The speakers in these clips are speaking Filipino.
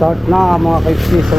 Start na mga kaiski. So,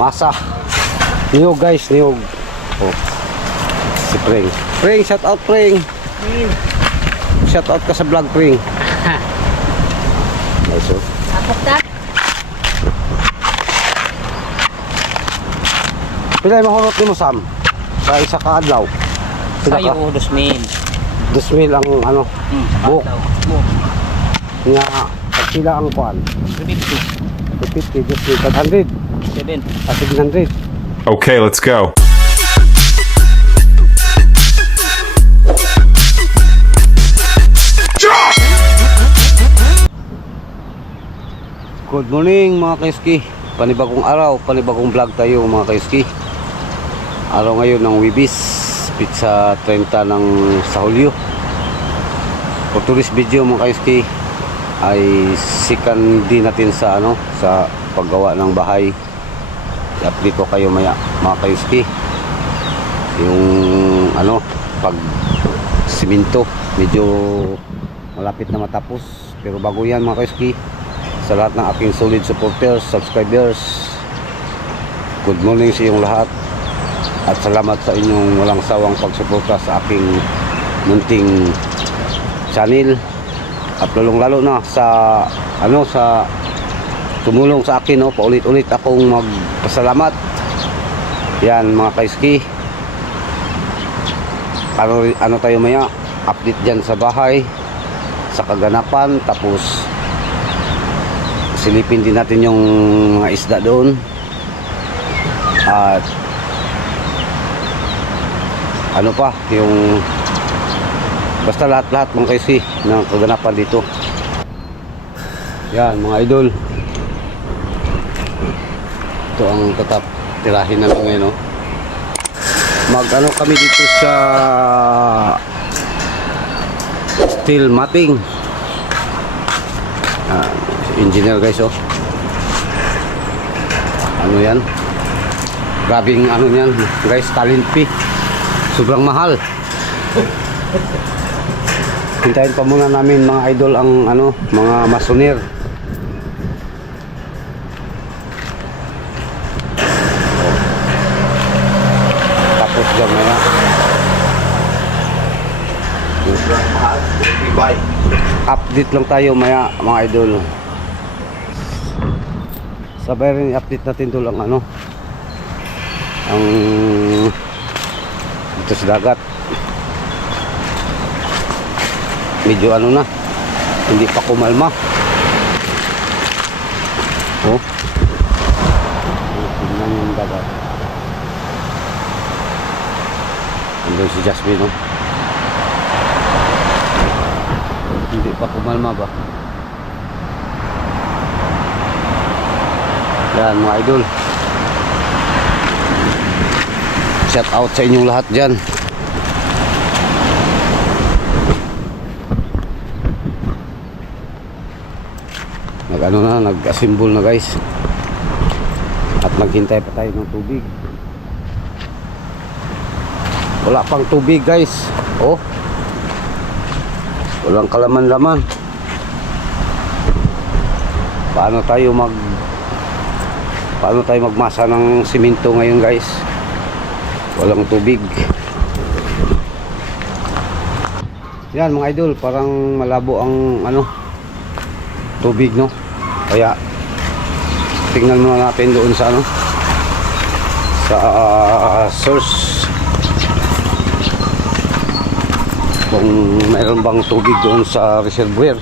masa niyog guys, niyog. Oh, si Pring. Pring, shout out Pring. Shout out ka sa vlog Pring. Nice oh. Pilay mahurot ni mo Sam sa isa ka adlaw. Sayo 2,000. 2,000 ang ano, buhok. Nga, pag sila ang kuhan 250. 250, 200, 7. 700. Okay, let's go. Good morning mga kaiski. Panibagong araw, panibagong vlog tayo mga kaiski. Araw ngayon ng Wibis, pizza 30 ng sa Hulyo. For today's video mga kaiski ay sikan din natin sa ano, sa paggawa ng bahay. I-update ko kayo maya mga kaiski. Yung ano, pag siminto medyo malapit na matapos. Pero bago yan mga kaiski, sa lahat ng aking solid supporters, subscribers, good morning sa inyong lahat at salamat sa inyong walang sawang pagsuporta sa aking munting channel at lalong-lalo na sa ano, sa tumulong sa akin, no? Paulit-ulit akong magpasalamat. Yan mga kaiski, ano tayo maya, update dyan sa bahay, sa kaganapan, tapos silipin din natin yung mga isda doon at ano pa yung basta lahat-lahat mga kaisi ng kaganapan dito. Yan mga idol, ito ang tatap tirahin namin ngayon, no? Mag ano kami dito sa steel matting. Engineer guys, oh. Ano yan? Grabing ano yan guys, talent fee. Sobrang mahal. Hintayin pa muna namin mga idol ang ano, mga masoner. Tapos dyan maya. Sobrang mahal. Bye. Update lang tayo maya mga idol. Sabay rin i-update natin doon ang ano, ang dito sa dagat. Medyo ano na, hindi pa kumalma. Oh, tingnan yung dagat. Andun si Jasmine, oh. Hindi pa kumalma ba? Yan mga idol, shout out sa inyong lahat dyan. Nag-ano na, nag-assemble na guys. At naghintay pa tayo ng tubig. Wala pang tubig guys. Oh, walang kalaman-laman. Paano tayo magmasa ng simento ngayon guys? Walang tubig. Yan mga idol, parang malabo ang ano, tubig, no? Kaya tingnan muna natin doon sa ano, sa source, kung mayroon bang tubig doon sa reservoir.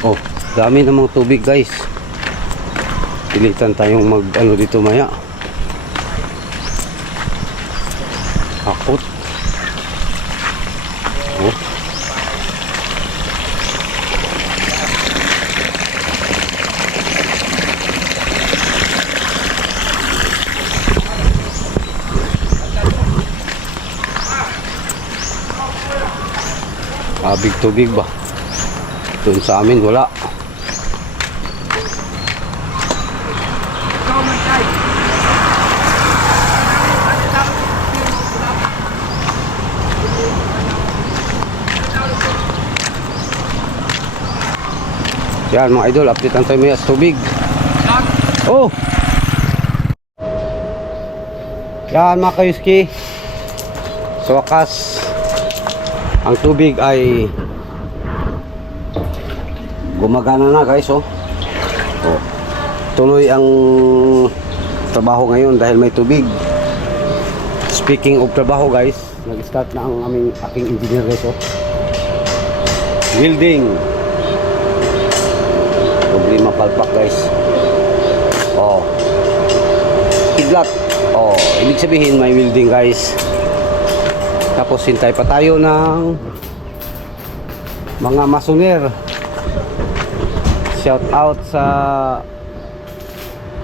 Oh, dami namang tubig guys. Pilitan tayong mag ano dito maya. Akot. Oh. Big tubig ba? Doon sa amin wala. Yan mga idol, update lang tayo maya sa tubig. Oh! Yan mga kayuski. Sa wakas, ang tubig ay gumagana na guys, oh. Oh. Tuloy ang trabaho ngayon dahil may tubig. Speaking of trabaho guys, nag-start na ang aking engineer guys, oh. Welding. Problema palpak guys. Oh. Kidlat. Oh, ibig sabihin may welding guys. Tapos hintay pa tayo ng mga masoner. Shout out sa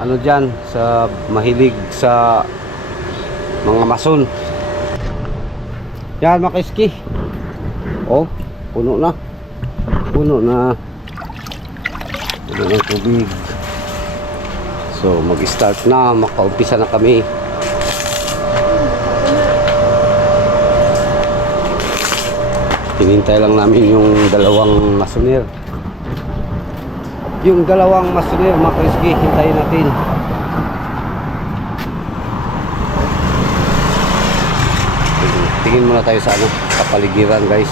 ano dyan, sa mahilig sa mga mason. Yan mga kaiski. Oh, puno na. Puno na. Puno ng tubig. So mag-start na, makaumpisa na kami. Hinintay lang namin yung dalawang masoner. Yung dalawang masoner, mga kaiski, hintayin natin. Tingin muna tayo sa ano, kapaligiran guys.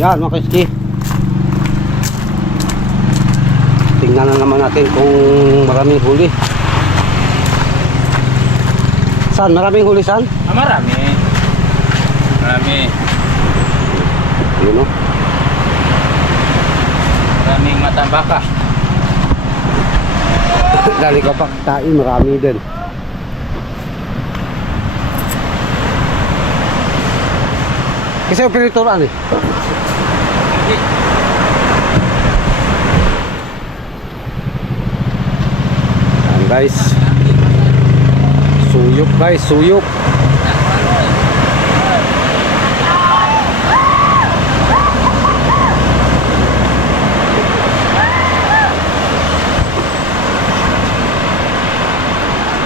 Yan mga kaiski. Tingnan na naman natin kung maraming huli. San? Maraming huli, San? Marami. Marami. Yun, no? Maraming matambaka. Dali ka pa tain, marami din. Kasi yung pinituran eh. Yan guys. Suyok guys, suyok.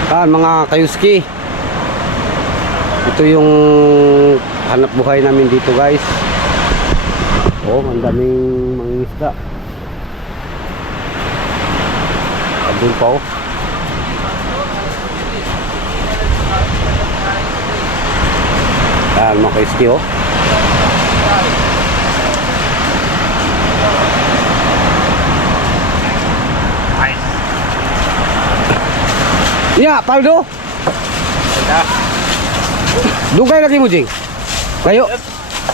Yan mga kayuski. Ito yung hanap buhay namin dito guys. Oh, ang daming mga isda. Andun pa oh. Yan mga kaiski oh. Ya, paldo. Dugay lagi mo jing. Kayo.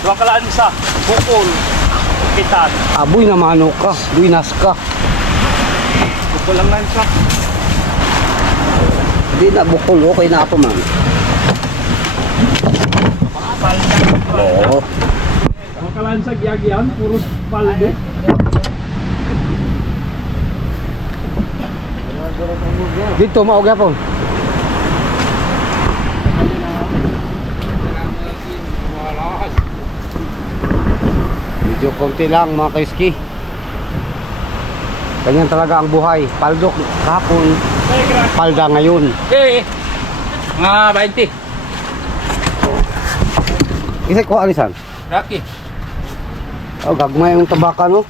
Dua kalaan isa. Bukol. Kitan. Aboy na manok ka, duinas ka. Bukol lang lang isa. Di na bukol, okay na ako man. Oo. Dua kalaan sa giyagyan. Puro paldo. Dito mao gyapon. Medyo konti lang mga kaiski. Ganyan talaga ang buhay. Paldok kahapon, palda ngayon. Mga 20. Isa ko alisan. Rocky. Oh, gagmay yung tabaka no.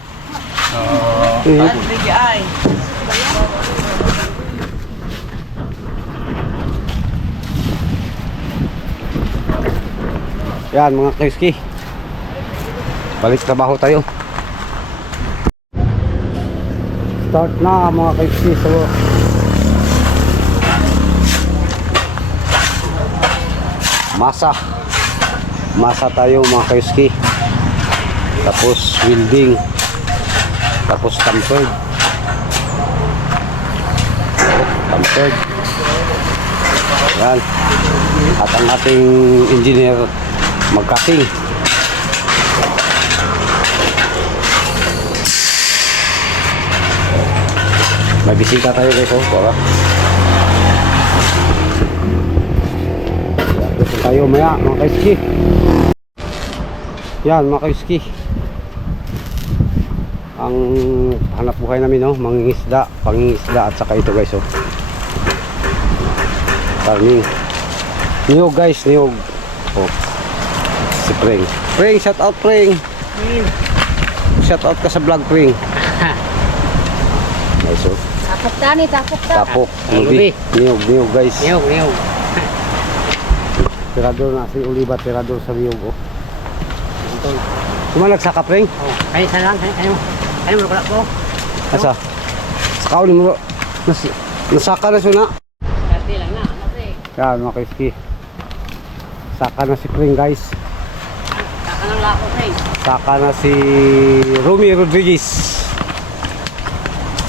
Yan mga kaiski. Balik trabaho tayo. Start na mga kaiski. So, masa tayo mga kaiski. Tapos welding. Tapos tampered. Yan. At ang ating engineer magkating. May bisita tayo guys, oh, para Dito tayo maya mga kaiski. Yan mga kaiski. Ang hanap buhay namin, no, mangingisda, pangingisda, at saka ito guys, oh, farming. Niyog guys, niyog. Oh, si Pring. Pring, shout out Pring. Shout out ka sa vlog Pring. Guys, oh. Tapok tani, tapok ta. Tapok, lubi. Niyog guys. Niyog. Tirador na si Oliva, tirador sa niyog, oh. Kumalag sa Pring? Oh, kayo sa lang, kayo. Kayo mo ko. Asa? Sa kauli mo. Nasaka na siya na. Kati lang na, kasi. Yan mga kaiski. Saka na si Pring guys. Saka ng lako, kay. Saka na si Rumi Rodriguez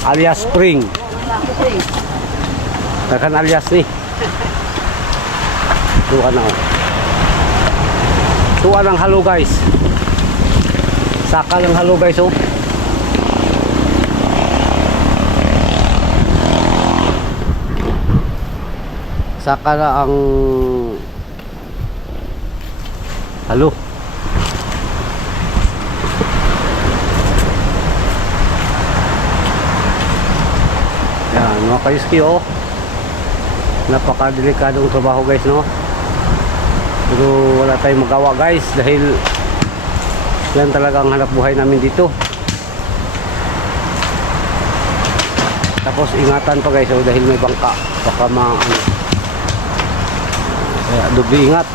alias Pring. Ng lako, kay. Takan alias ni. Tuwa na, oh. Tuwa ng halo guys. Saka ng halo guys, oh. Saka na ang halo. Yan mga kaiski, oh. Napakadelikadong trabaho guys, no. Pero wala tayong magawa guys dahil yan talaga ang hanap buhay namin dito. Tapos ingatan pa guys, oh, dahil may bangka, baka kaya doble ingat.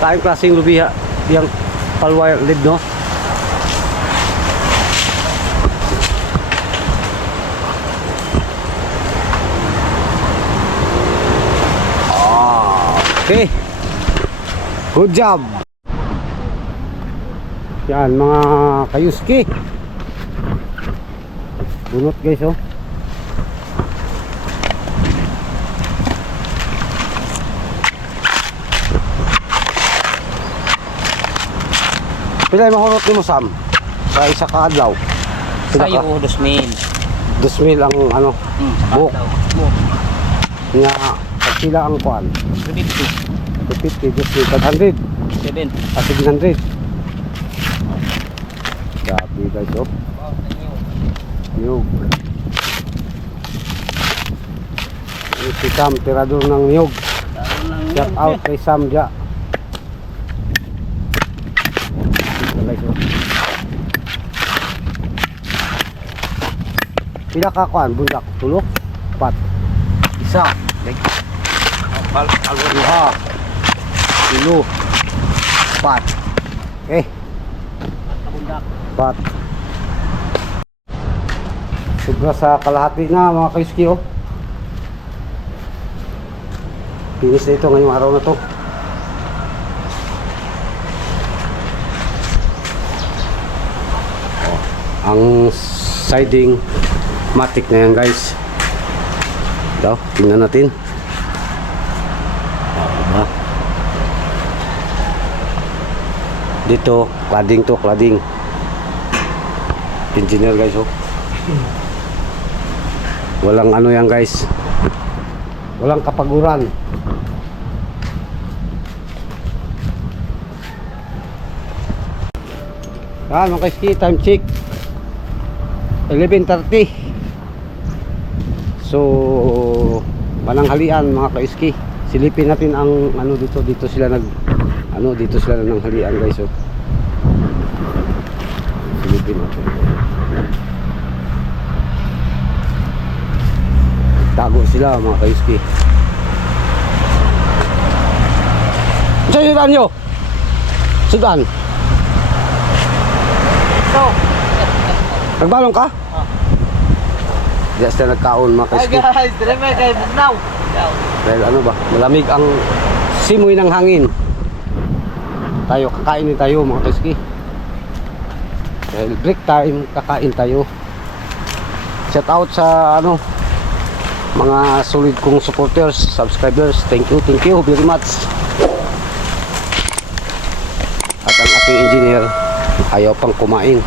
Tayong klaseng lubiha yung palwire lead, no. Okay, good job. Yan mga kayuski. Bunot guys, oh. Pilay mahurot ni mo Sam sa isa ka adlaw. Sayo, 2,000. 2,000 ang ano, buhok. Nga pagkila ang kuan 250, 200, 7. 700. Grabe guys, oh. Niyog. Si Sam, tirador ng niyog. Shout out kay Sam dya. Ito guys, oh. Pila ka kuan, bundak, tulo, 4, isa, duha, tulo, 4. Okay. 4. Sobra sa kalahati na mga kaiski, oh. Finish na ito ngayong araw na to. Oh, ang siding matic na yan guys. Ito, tingnan natin. Oh, diba? Dito, cladding to, cladding. Engineer guys, oh. Walang ano yan guys, walang kapaguran. Yan mga kaiski, time check 11:30. So mananghalian mga kaiski. Silipin natin ang ano dito. Dito sila nanghalian guys, oh. Silipin natin. Tago sila mga kaiski. Saan sudan nyo? Sudan? So, Nagbalong ka? Diyan sila nagkaon mga kaiski. guys, driver kayo bugnaw. Dahil ano ba, malamig ang simoy ng hangin. Tayo, kakain din tayo mga kaiski. Dahil break time, kakain tayo. Shout out sa ano, mga solid kong supporters, subscribers. Thank you very much. At ang ating engineer ayaw pang kumain.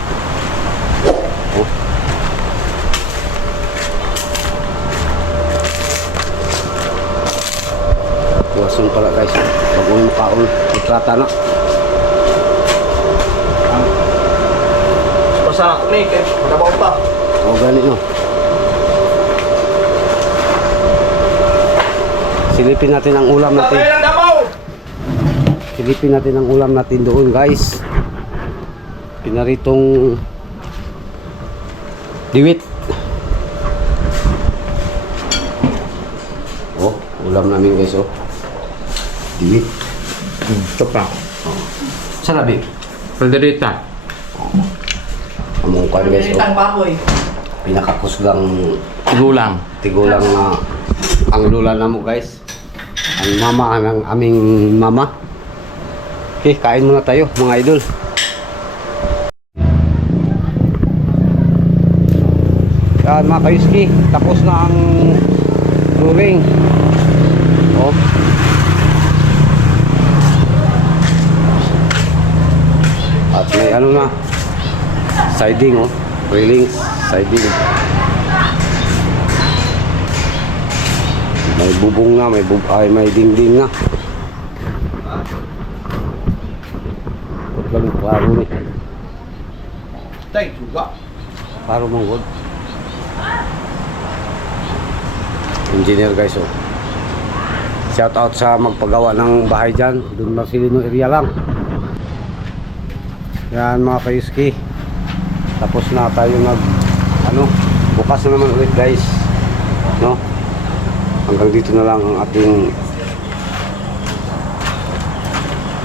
Oh. Tuwason pala guys. Bagong makaon. Itrata na. Basta ni, kaya magabaw pa. O gani no. Silipin natin ang ulam natin. Tatay ng Davao! Silipin natin ang ulam natin doon guys. Pinaritong diwit. Oh, ulam namin guys oh. Diwit. Ito pa. Salabi. Caldereta. Amungkan guys oh. baboy. Pinakakusgang Gulang. tigulang na ang lula na mo guys. Ang mama ng aming mama. Okay, kain muna tayo mga idol. Yan mga kayuski, tapos na ang flooring. Oh. At may ano na, siding oh, railings, siding. May bubong na, may dingding na. Lalu klaro ni. Tay, juga. Klaro mong god. Engineer guys oh. Shout out sa magpagawa ng bahay dyan. Doon Marcelino area lang. Yan mga kayuski. Tapos na tayo bukas na naman ulit guys. No? Hanggang dito na lang ang ating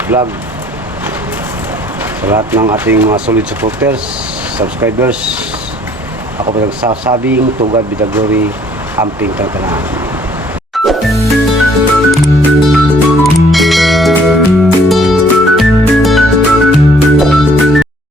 vlog. Sa lahat ng ating mga solid supporters, subscribers, ako pa nagsasabing to God be the glory, amping tantanan.